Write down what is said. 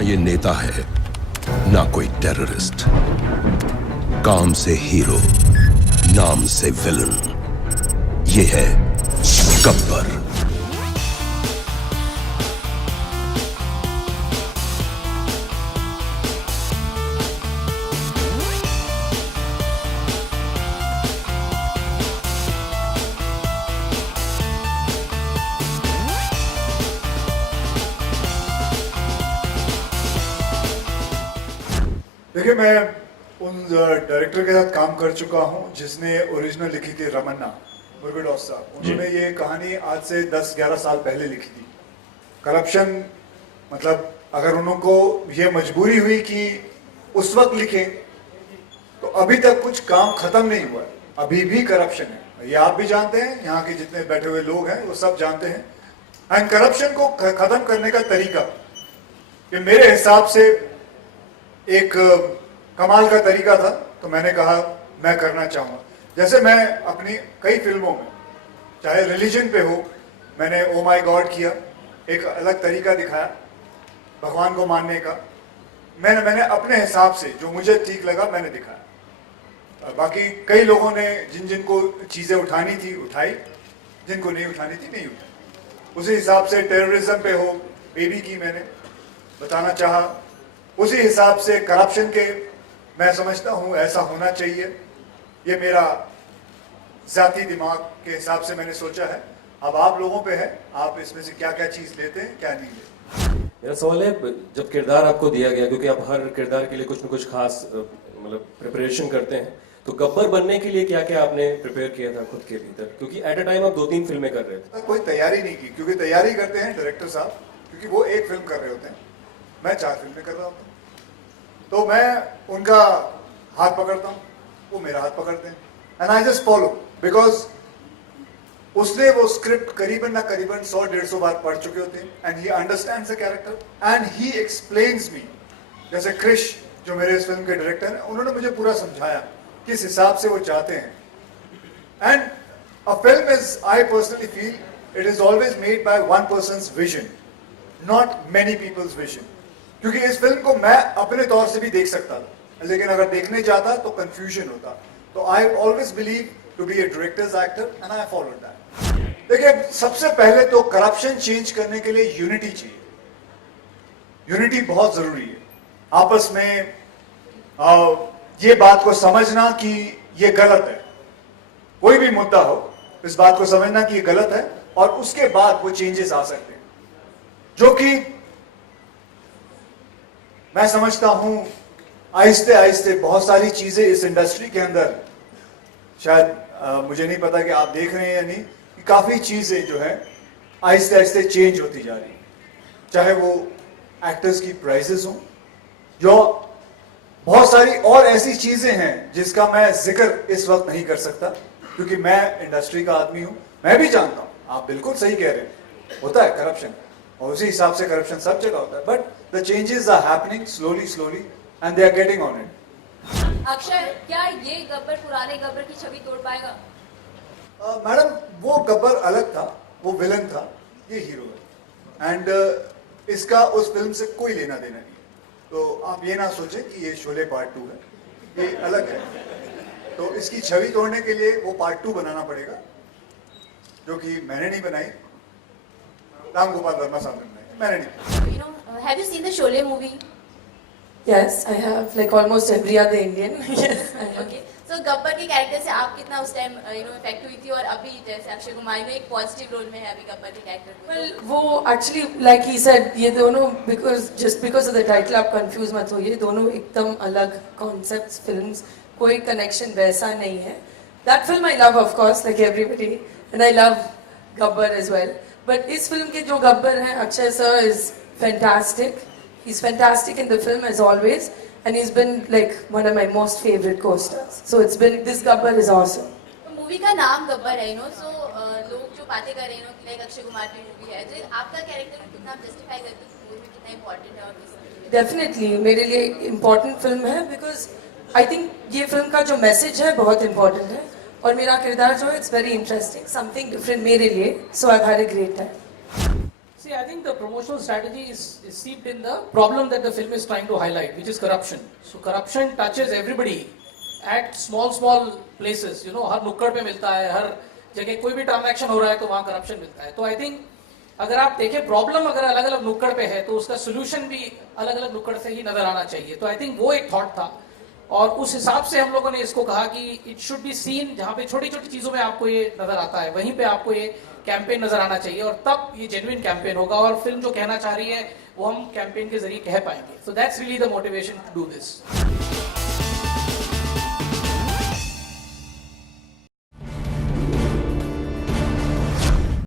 ना ये नेता है ना कोई टेररिस्ट, काम से हीरो नाम से विलन, ये है गब्बर। देखिए, मैं उन डायरेक्टर के साथ काम कर चुका हूं जिसने ओरिजिनल लिखी थी रमन्ना, मुरुगदास साहब। उन्होंने ये कहानी आज से 10-11 साल पहले लिखी थी। करप्शन, मतलब अगर उनको ये मजबूरी हुई कि उस वक्त लिखें तो अभी तक कुछ काम खत्म नहीं हुआ है, अभी भी करप्शन है। ये आप भी जानते हैं, यहाँ के जितने बैठे हुए लोग हैं वो सब जानते हैं। एंड करप्शन को खत्म करने का तरीका, ये मेरे हिसाब से एक कमाल का तरीका था, तो मैंने कहा मैं करना चाहूँगा। जैसे मैं अपनी कई फिल्मों में, चाहे रिलीजन पे हो, मैंने ओ माय गॉड किया, एक अलग तरीका दिखाया भगवान को मानने का। मैंने अपने हिसाब से जो मुझे ठीक लगा मैंने दिखाया। बाकी कई लोगों ने जिनको चीज़ें उठानी थी उठाई, जिनको नहीं उठानी थी नहीं उठाई। उसी हिसाब से टेररिज्म पे हो, बेबी की मैंने बताना चाहा। उसी हिसाब से करप्शन के मैं समझता हूँ ऐसा होना चाहिए। ये मेरा जाती दिमाग के हिसाब से मैंने सोचा है। अब आप लोगों पे है, आप इसमें से क्या क्या चीज़ लेते हैं क्या नहीं लेते। मेरा सवाल है, जब किरदार आपको दिया गया, क्योंकि आप हर किरदार के लिए कुछ न कुछ खास मतलब प्रिपरेशन करते हैं, तो गब्बर बनने के लिए क्या क्या आपने प्रिपेयर किया था खुद के भीतर? क्योंकि एट अ टाइम आप 2-3 फिल्में कर रहे थे। कोई तैयारी नहीं की, क्योंकि तैयारी करते हैं डायरेक्टर साहब, क्योंकि वो एक फिल्म कर रहे होते हैं, मैं 4 फिल्में कर रहा होता हूँ। तो मैं उनका हाथ पकड़ता हूँ, वो मेरा हाथ पकड़ते हैं, and I just follow, because उसने वो स्क्रिप्ट करीबन ना करीबन 100-150 बार पढ़ चुके होते हैं, and he understands the character and he explains me. जैसे क्रिश जो मेरे इस फिल्म के डायरेक्टर हैं, उन्होंने मुझे पूरा समझाया किस हिसाब से वो चाहते हैं। And a film is, I personally feel, it is always made by one person's vision, not many people's vision. क्योंकि इस फिल्म को मैं अपने तौर से भी देख सकता था, लेकिन अगर देखने जाता तो कंफ्यूजन होता। तो I always believe to be a director's actor and I follow that. देखिए, सबसे पहले तो करप्शन चेंज करने के लिए यूनिटी चाहिए। यूनिटी बहुत जरूरी है। आपस में ये बात को समझना कि ये गलत है, कोई भी मुद्दा हो, इस बात को समझना कि ये गलत है, और उसके बाद वो चेंजेस आ सकते हैं। जो कि मैं समझता हूं आहिस्ते आहिस्ते बहुत सारी चीजें इस इंडस्ट्री के अंदर, शायद मुझे नहीं पता कि आप देख रहे हैं या नहीं, कि काफी चीजें जो है आहिस्ते आहिस्ते चेंज होती जा रही है। चाहे वो एक्टर्स की प्राइसेस हों, जो बहुत सारी और ऐसी चीजें हैं जिसका मैं जिक्र इस वक्त नहीं कर सकता, क्योंकि मैं इंडस्ट्री का आदमी हूं। मैं भी जानता हूं, आप बिल्कुल सही कह रहे हैं, होता है करप्शन, और उसी हिसाब से करप्शन सब जगह होता है, but the changes are happening slowly and they are getting on it. Akshay, क्या ये गब्बर पुराने गब्बर की छवि तोड़ पाएगा? मैडम, वो गब्बर अलग था, वो विलन था, ये हीरो है, एंड इसका उस फिल्म से कोई लेना देना नहीं। तो आप ये ना सोचें कि ये शोले पार्ट 2 है, ये अलग है। तो इसकी छवि तोड़ने के लिए वो पार्ट 2 बनाना पड़ेगा, जो कि मैंने नहीं बनाई, राम गोपाल वर्मा साहब ने बनाई, मैंने नहीं। You know, have you seen the Sholay movie? Yes, I have, like almost every other Indian. Yes, I have. Okay. So Gabbar के कैरेक्टर से आप कितना उस टाइम इफेक्ट हुई थी, और अभी जैसे अक्षय कुमार में एक पॉजिटिव रोल में है अभी गब्बर के कैरेक्टर? Well, वो actually like he said, ये दोनों just because of the title आप confuse मत होइए, दोनों एकदम अलग concepts films, कोई connection वैसा नहीं है। That film I love of course, like everybody, and I love Gabbar as well. But इस फिल्म के जो गब्बर हैं, Akshay sir is fantastic. He's fantastic in the film as always, and he's been like one of my most favorite co-stars. So it's been, this Gabbar is awesome. तो movie का नाम गब्बर है, so लोग जो बातें कर रहे हैं कि लाइक अक्षय कुमार की मूवी है, तो आपका कैरेक्टर कितना जस्टिफाई करते हैं मूवी में, कितना इम्पोर्टेंट है? और Definitely मेरे लिए important film है, because I think ये film का जो message है बहुत important है, और मेरा किरदार जो है it's very interesting, something different मेरे लिए, so I've had a great time. See, I think the promotional strategy is seeped in the problem that the film is trying to highlight, which is corruption. So corruption touches everybody at small places. You know, हर नुक्कड़ पे मिलता है, हर जगह कोई भी transaction हो रहा है तो वहाँ करप्शन मिलता है. तो आई थिंक अगर आप देखें प्रॉब्लम अगर अलग अलग नुक्कड़ पे है तो उसका सोल्यूशन भी अलग अलग नुक्कड़ से ही नजर आना चाहिए. तो आई थिंक वो एक थॉट था और उस हिसाब से हम लोगों ने इसको कहा कि इट शुड बी सीन जहाँ पे छोटी छोटी चीजों में आपको ये नजर आता है वहीं पे आपको ये कैंपेन नजर आना चाहिए और तब ये जेन्युइन कैंपेन होगा और फिल्म जो कहना चाह रही है वो हम कैंपेन के जरिए कह पाएंगे. So that's really the motivation to do this.